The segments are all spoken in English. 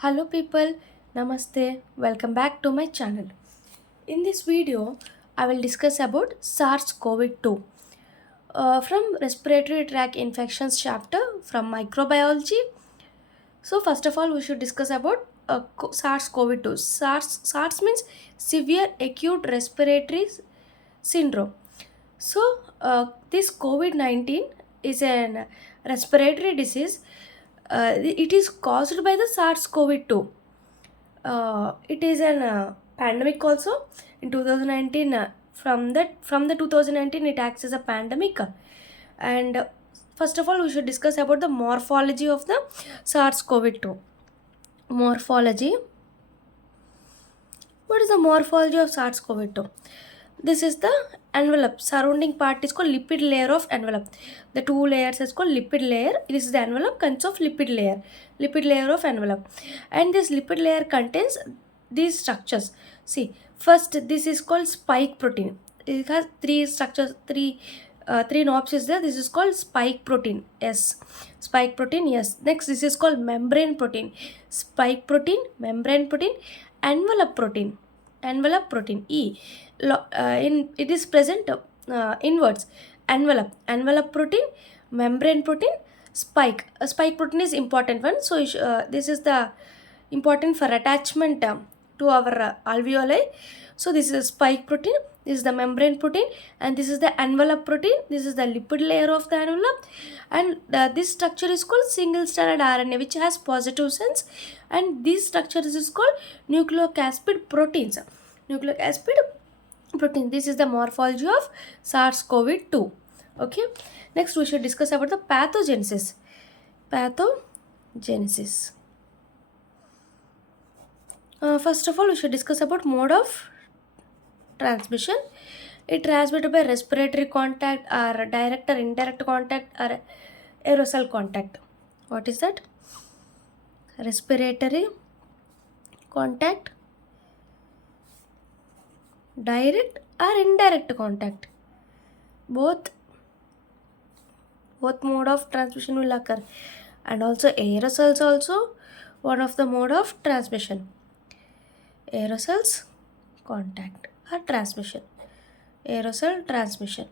Hello people, Namaste, welcome back to my channel. In this video, I will discuss about SARS-CoV-2 from respiratory tract infections chapter from microbiology. So first of all, we should discuss about SARS-CoV-2. SARS means severe acute respiratory syndrome. So this COVID-19 is an respiratory disease. It is caused by the SARS-CoV-2. It is an pandemic also in 2019. From the 2019 it acts as a pandemic. And first of all, we should discuss about the morphology of the SARS-CoV-2. Morphology. What is the morphology of SARS-CoV-2? This is the envelope. Surrounding part is called lipid layer of envelope. The two layers is called lipid layer. This is the envelope consists of lipid layer. Lipid layer of envelope. And this lipid layer contains these structures. See, first this is called spike protein. It has three structures, three knobs is there. This is called spike protein. Yes. Spike protein, yes. Next, this is called membrane protein. Spike protein, membrane protein, envelope protein. Envelope protein, E. It is present inwards. Envelope protein, membrane protein, spike. Spike protein is important one. So this is the important for attachment to our alveoli. So this is a spike protein, this is the membrane protein, and this is the envelope protein. This is the lipid layer of the envelope, and this structure is called single stranded RNA, which has positive sense, and this structure is called nucleocapsid proteins. Nucleocapsid protein. This is the morphology of SARS-CoV-2. Okay. Next, we should discuss about the pathogenesis. Pathogenesis. First of all, we should discuss about mode of transmission. It transmitted by respiratory contact or direct or indirect contact or aerosol contact. What is that? Respiratory contact, direct or indirect contact. Both mode of transmission will occur, and also aerosols also one of the mode of transmission. Aerosols contact or transmission. Aerosol transmission.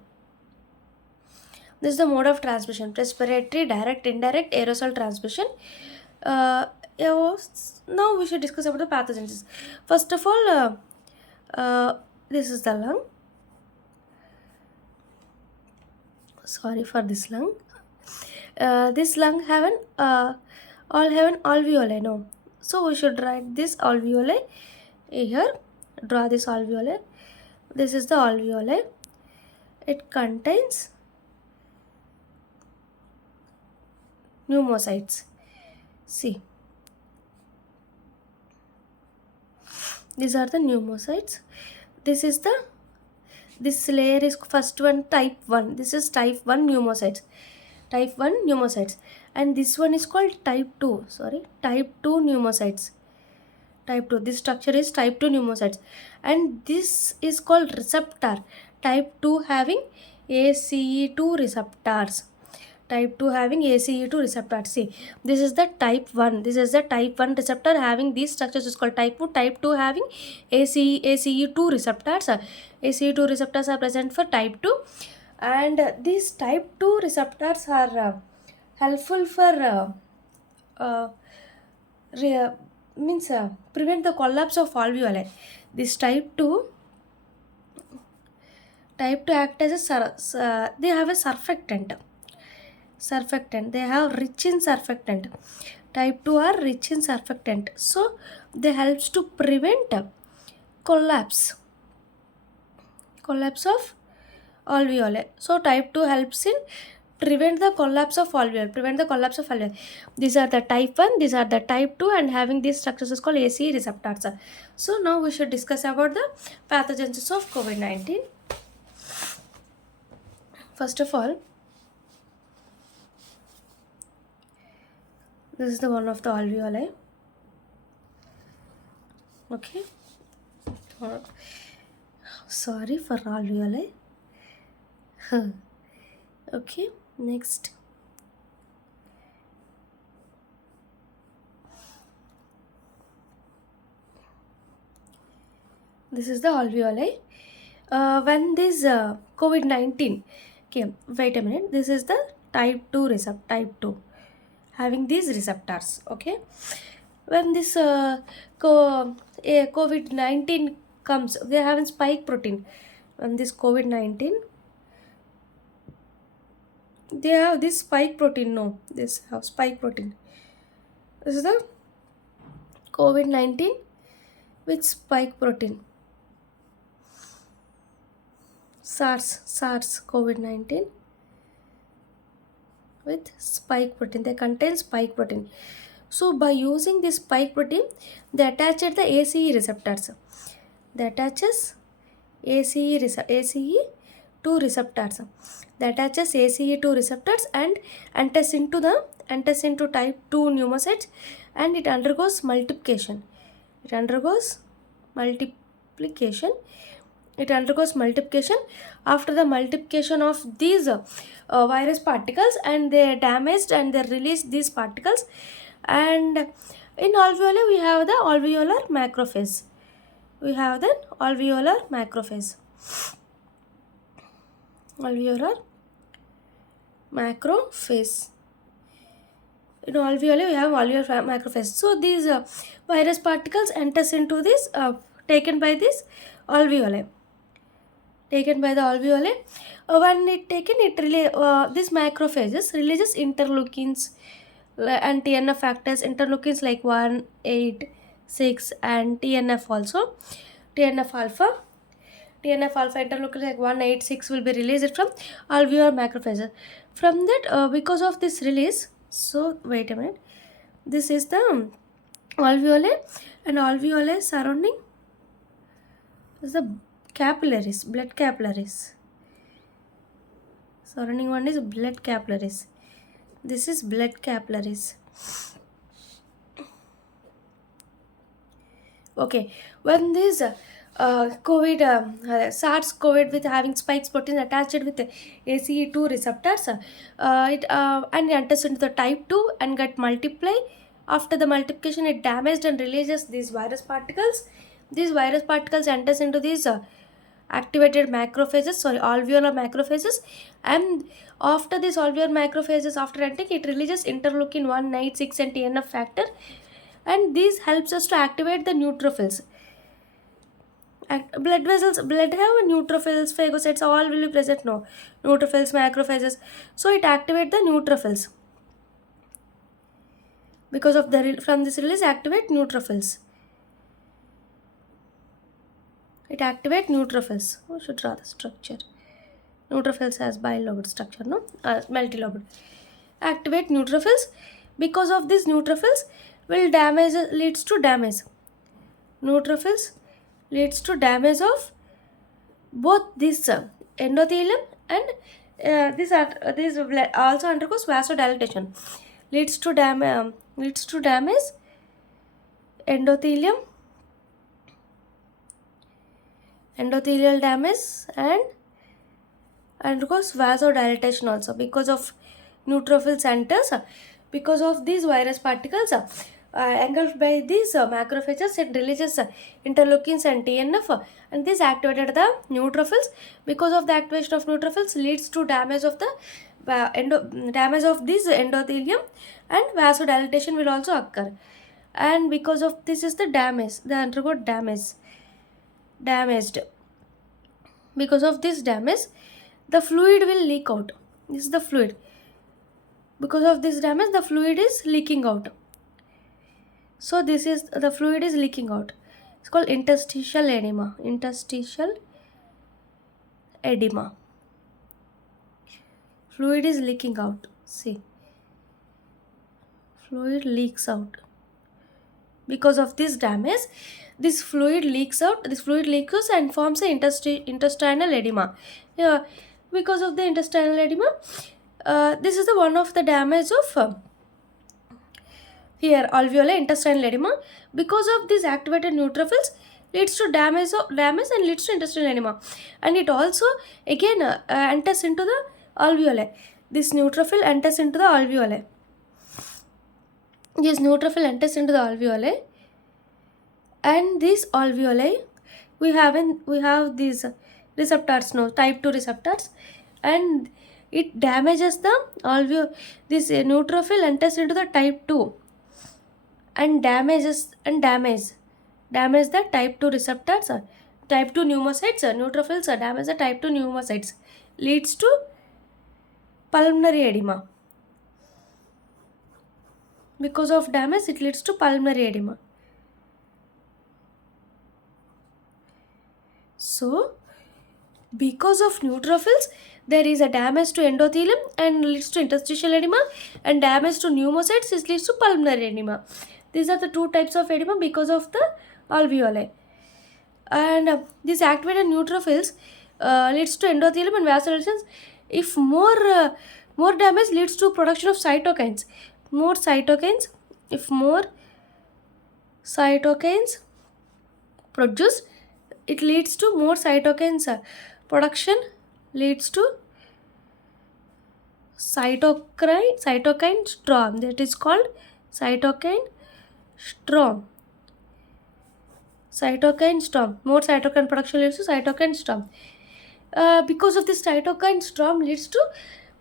This is the mode of transmission: respiratory, direct, indirect, aerosol transmission. Now we should discuss about the pathogenesis. First of all, this is the lung. Sorry for this lung. This lung have an all have an alveoli. No, so we should write this alveoli here. Draw this alveoli. This is the alveoli. It contains pneumocytes. See, these are the pneumocytes. This layer is first one, type 1. This is type 1 pneumocytes. Type 1 pneumocytes. And this one is called type 2. Type 2 pneumocytes. Type 2. This structure is type 2 pneumocytes. And this is called receptor. Type 2 having ACE2 receptors. Type 2 having ACE2 receptors. See, this is the type 1. This is the type 1 receptor having these structures is called type 2. Type 2 having ACE2 receptors. ACE2 receptors are present for type 2. And these type 2 receptors are helpful for prevent the collapse of alveoli. This type 2 act as a they have a surfactant. They have rich in surfactant. Type 2 are rich in surfactant, so they helps to prevent collapse of alveoli. So type 2 helps in prevent the collapse of alveoli. These are the type 1, these are the type 2, and having these structures is called ACE receptors. So now we should discuss about the pathogenesis of COVID-19. First of all, this is the one of the alveoli. Okay. Sorry for alveoli. Okay, next. This is the alveoli. When this COVID-19 came, wait a minute, this is the type 2 receptor, type 2, having these receptors. Okay, when this COVID-19 comes, they have a spike protein. When this COVID-19, they have this spike protein. No, this have spike protein. This is the COVID-19 with spike protein. SARS COVID-19 with spike protein. They contain spike protein. So by using this spike protein, they attach at the ACE receptors. They attaches ACE2 receptors. They attaches ACE2 receptors and enters into type 2 pneumocytes, and it undergoes multiplication. It undergoes multiplication. After the multiplication of these virus particles, and they damaged and they release these particles. And in alveoli we have the alveolar macrophage. Alveolar macrophage. In alveoli we have alveolar macrophage. So these virus particles enters into this, taken by this alveoli. Taken by the alveoli. When it taken, this macrophages releases interleukins and TNF factors. Interleukins like 1, 8, 6 and TNF also. TNF alpha interleukins like 1, 8, 6 will be released from alveolar macrophages. From that, because of this release, so wait a minute, this is the alveoli, and alveoli surrounding is the capillaries, blood capillaries. Surrounding one is blood capillaries. This is blood capillaries. Okay, when this SARS-CoV with having spike protein attached with ACE2 receptors, it and enters into the type 2 and get multiply. After the multiplication, it damaged and releases these virus particles. These virus particles enters into these activated macrophages, alveolar macrophages, and after this alveolar macrophages, after entering, it releases interleukin 1, 8, 6 and TNF factor, and this helps us to activate the neutrophils. Blood vessels, blood have neutrophils, phagocytes, all will be present. No, neutrophils, macrophages. So it activates the neutrophils. Because of from this release, activate neutrophils. It activates neutrophils. We should draw the structure. Neutrophils has bilobed structure, no? Multilobed. Activate neutrophils. Because of this, neutrophils will leads to damage. Neutrophils leads to damage of both this endothelium and this also undergoes vasodilatation. Leads to damage endothelium, endothelial damage, and undergoes vasodilatation also because of neutrophil centers. Because of these virus particles engulfed by these macrophages, it releases interleukins and TNF, and this activated the neutrophils. Because of the activation of neutrophils, leads to damage of the damage of this endothelium, and vasodilatation will also occur. And because of this is the damage, they undergo damaged. Because of this damage, the fluid will leak out. This is the fluid. Because of this damage, the fluid is leaking out. So this is the fluid is leaking out. It's called interstitial edema. Fluid is leaking out. See, fluid leaks out. Because of this damage, this fluid leaks out. This fluid leaks and forms an intestinal edema. Because of the intestinal edema, this is the one of the damage of here alveolar intestinal edema. Because of this activated neutrophils, leads to damage and leads to intestinal edema, and it also again enters into the alveoli. This neutrophil enters into the alveoli. And this alveoli we have these receptors now, type 2 receptors, and it damages the this neutrophil enters into the type 2 and damage the type 2 receptors, type 2 pneumocytes, neutrophils damage the type 2 pneumocytes, leads to pulmonary edema. Because of damage, it leads to pulmonary edema. So, because of neutrophils, there is a damage to endothelium and leads to interstitial edema, and damage to pneumocytes is leads to pulmonary edema. These are the two types of edema because of the alveoli. And these activated neutrophils leads to endothelium and vasodilation. If more damage leads to production of cytokines. If more cytokines produced, it leads to more cytokines production, leads to cytokine storm. That is called cytokine storm. Cytokine storm. More cytokine production leads to cytokine storm. Because of this cytokine storm leads to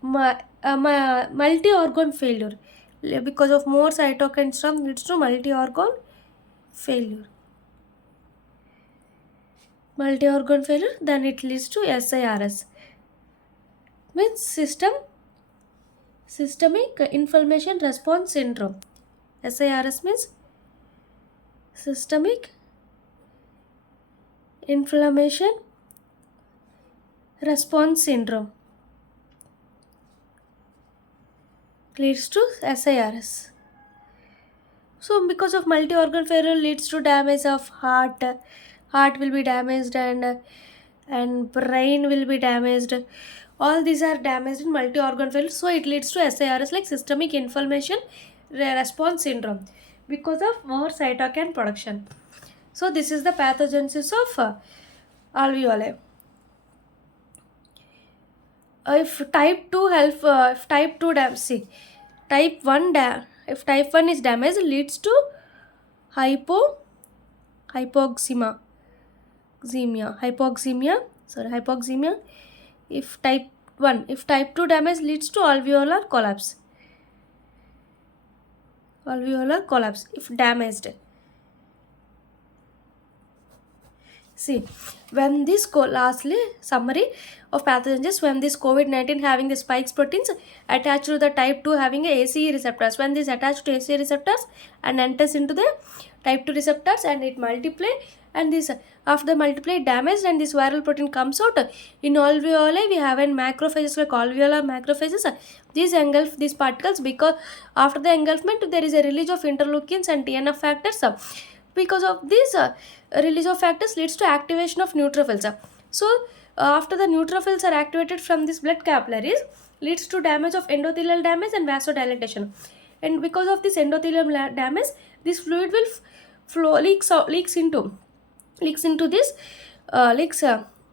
multi-organ failure. Because of more cytokine storm leads to multi-organ failure. Multi-organ failure, then it leads to SIRS. Means systemic inflammation response syndrome. SIRS means systemic inflammation response syndrome, leads to SIRS. So because of multi-organ failure leads to damage of heart will be damaged, and brain will be damaged. All these are damaged in multi-organ failure, so it leads to SIRS, like systemic inflammation response syndrome, because of more cytokine production. So this is the pathogenesis of alveoli. If type 2 if type 1 is damaged, leads to hypoxemia. If type 2 damage leads to alveolar collapse if damaged. See, when this lastly summary of pathogens, when this COVID-19 having the spikes proteins attached to the type 2 having a ACE receptors, when this attached to ACE receptors and enters into the type 2 receptors and it multiply, and this after the multiply damaged and this viral protein comes out. In alveoli we have macrophages like alveolar macrophages. These engulf these particles, because after the engulfment there is a release of interleukins and TNF factors. Because of this release of factors leads to activation of neutrophils. So after the neutrophils are activated from this blood capillaries, leads to damage of endothelial damage and vasodilatation. And because of this endothelial damage, this fluid will leaks into this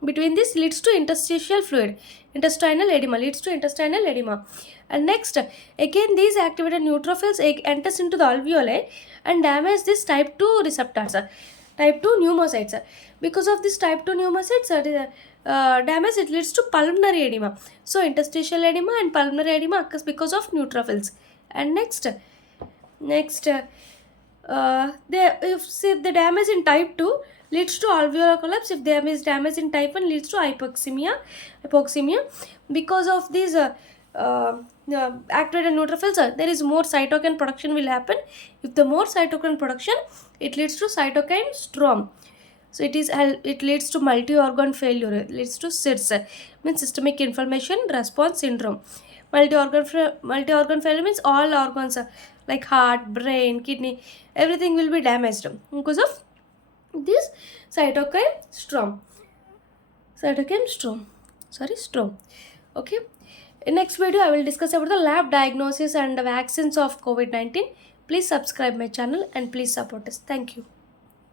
between this, leads to intestinal edema. And next, again these activated neutrophils enters into the alveoli and damage this type 2 receptors, type 2 pneumocytes. Because of this type 2 pneumocytes damage, it leads to pulmonary edema. So interstitial edema and pulmonary edema occurs because of neutrophils. And next if the damage in type 2 leads to alveolar collapse, if there is damage in type 1 leads to hypoxemia. Because of these activated neutrophils, there is more cytokine production will happen. If the more cytokine production, it leads to cytokine storm. So it leads to multi-organ failure. It leads to SIRS, means systemic inflammation response syndrome. Multi-organ failure means all organs like heart, brain, kidney, everything will be damaged because of this cytokine storm. Okay. In next video I will discuss about the lab diagnosis and vaccines of COVID-19. Please subscribe my channel and please support us. Thank you.